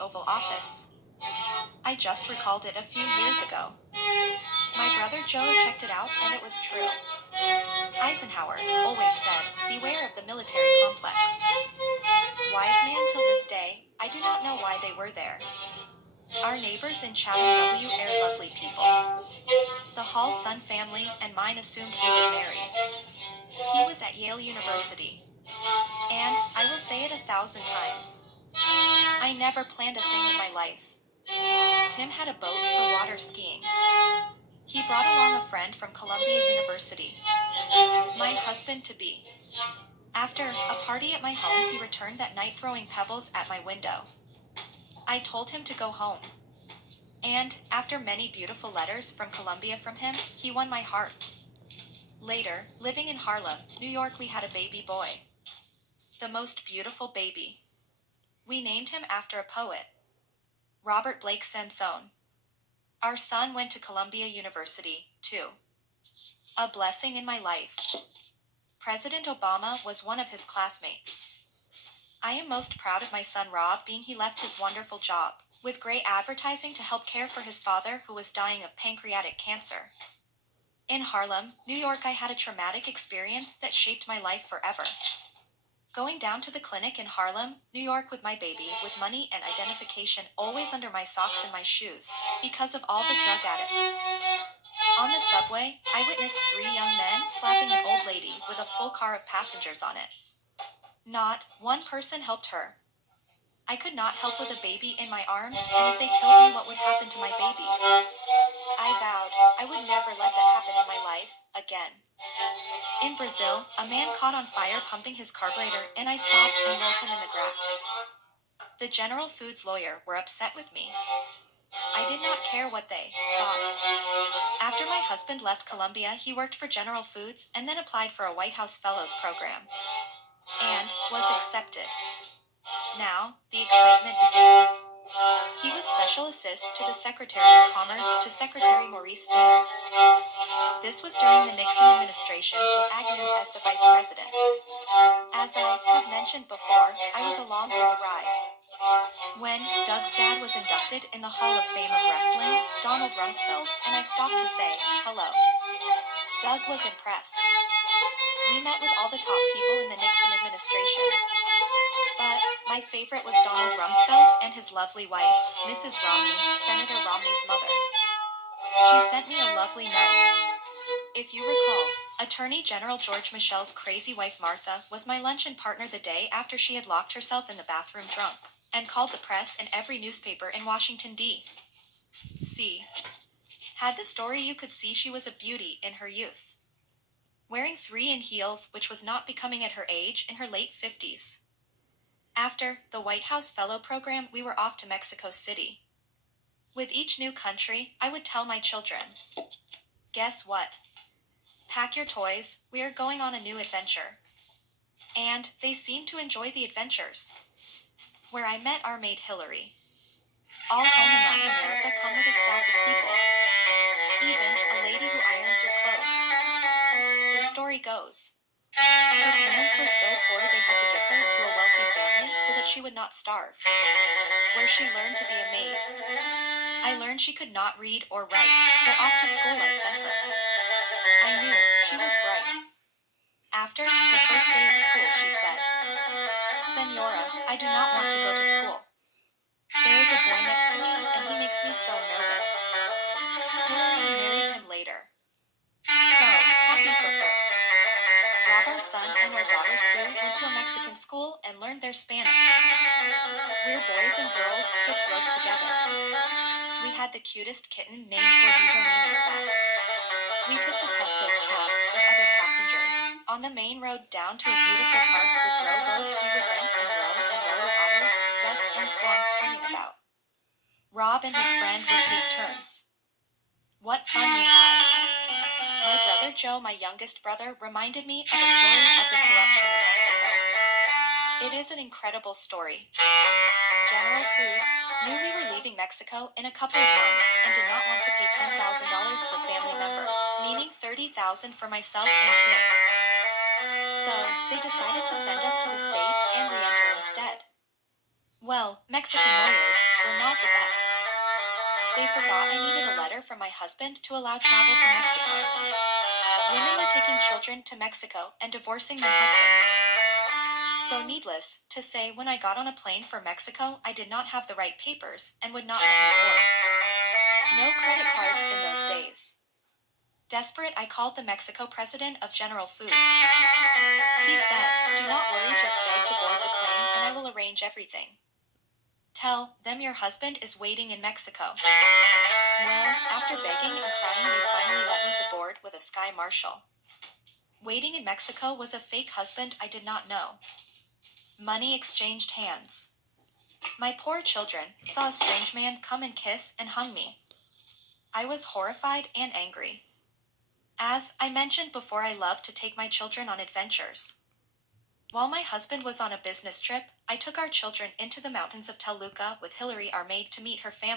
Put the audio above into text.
Oval Office. I just recalled it a few years ago. My brother Joe checked it out and it was true. Eisenhower always said, beware of the military complex. Wise man till this day, I do not know why they were there. Our neighbors in Chatham W. are lovely people. The Hall Sun family and mine assumed we would marry. He was at Yale University. And, I will say it 1,000 times, I never planned a thing in my life. Tim had a boat for water skiing. He brought along a friend from Columbia University. My husband-to-be. After a party at my home, he returned that night throwing pebbles at my window. I told him to go home. And, after many beautiful letters from Columbia from him, he won my heart. Later, living in Harlem, New York, we had a baby boy. The most beautiful baby. We named him after a poet, Robert Blake Sansone. Our son went to Columbia University, too. A blessing in my life. President Obama was one of his classmates. I am most proud of my son Rob, being he left his wonderful job with great advertising to help care for his father who was dying of pancreatic cancer. In Harlem, New York, I had a traumatic experience that shaped my life forever. Going down to the clinic in Harlem, New York with my baby, with money and identification always under my socks and my shoes, because of all the drug addicts. On the subway, I witnessed 3 young men slapping an old lady with a full car of passengers on it. Not one person helped her. I could not help with a baby in my arms, and if they killed me, what would happen to my baby? I vowed I would never let that happen in my life again. In Brazil, a man caught on fire pumping his carburetor, and I stopped and rolled him in the grass. The General Foods lawyer were upset with me. I did not care what they thought. After my husband left Columbia, he worked for General Foods and then applied for a White House Fellows program. And was accepted. Now, the excitement began. He was special assist to the Secretary of Commerce to Secretary Maurice Stans. This was during the Nixon administration with Agnew as the vice president. As I have mentioned before, I was along for the ride. When Doug's dad was inducted in the Hall of Fame of Wrestling, Donald Rumsfeld, and I stopped to say hello. Doug was impressed. We met with all the top people in the Nixon administration. But my favorite was Donald Rumsfeld and his lovely wife, Mrs. Romney, Senator Romney's mother. She sent me a lovely note. If you recall, Attorney General George Michel's crazy wife Martha was my luncheon partner the day after she had locked herself in the bathroom drunk and called the press and every newspaper in Washington, D.C. Had the story. You could see she was a beauty in her youth. Wearing 3 in heels, which was not becoming at her age, in her late 50s. After the White House Fellow program, we were off to Mexico City. With each new country, I would tell my children, guess what? Pack your toys, we are going on a new adventure. And they seemed to enjoy the adventures. Where I met our maid Hillary. All home in Latin America come with a staff of people. Even a lady who irons your clothes. The story goes, her parents were so poor they had to give her to a wealthy family so that she would not starve. Where she learned to be a maid. I learned she could not read or write, so off to school I sent her. I knew she was bright. After the first day of school, she said, Senora, I do not want to go to school. There is a boy next to me, and he makes me so nervous. Hillary married him later. So happy for her. Rob, our son, and our daughter Sue went to a Mexican school and learned their Spanish. We're boys and girls skipped rope together. We had the cutest kitten named Gordito Mini Fat. We took the Pesco's cabs with other passengers on the main road down to a beautiful park with rowboats. We would rent and row with otters, duck, and swans swimming about. Rob and his friend would take turns. What fun we had. My brother Joe, my youngest brother, reminded me of a story of the corruption in Mexico. It is an incredible story. General Foods knew we were leaving Mexico in a couple of months and did not want to pay $10,000 per family member, meaning $30,000 for myself and kids. So, they decided to send us to the States and re-enter instead. Well, Mexican lawyers were not the best. They forgot I needed a letter from my husband to allow travel to Mexico. Women were taking children to Mexico and divorcing their husbands. So needless to say, when I got on a plane for Mexico, I did not have the right papers and would not let me board. No credit cards in those days. Desperate, I called the Mexico president of General Foods. He said, "Do not worry, just beg to board the plane and I will arrange everything. Tell them your husband is waiting in Mexico." Well, after begging and crying, they finally let me to board with a sky marshal. Waiting in Mexico was a fake husband I did not know. Money exchanged hands. My poor children saw a strange man come and kiss and hung me. I was horrified and angry. As I mentioned before, I love to take my children on adventures. While my husband was on a business trip, I took our children into the mountains of Toluca with Hillary, our maid, to meet her family.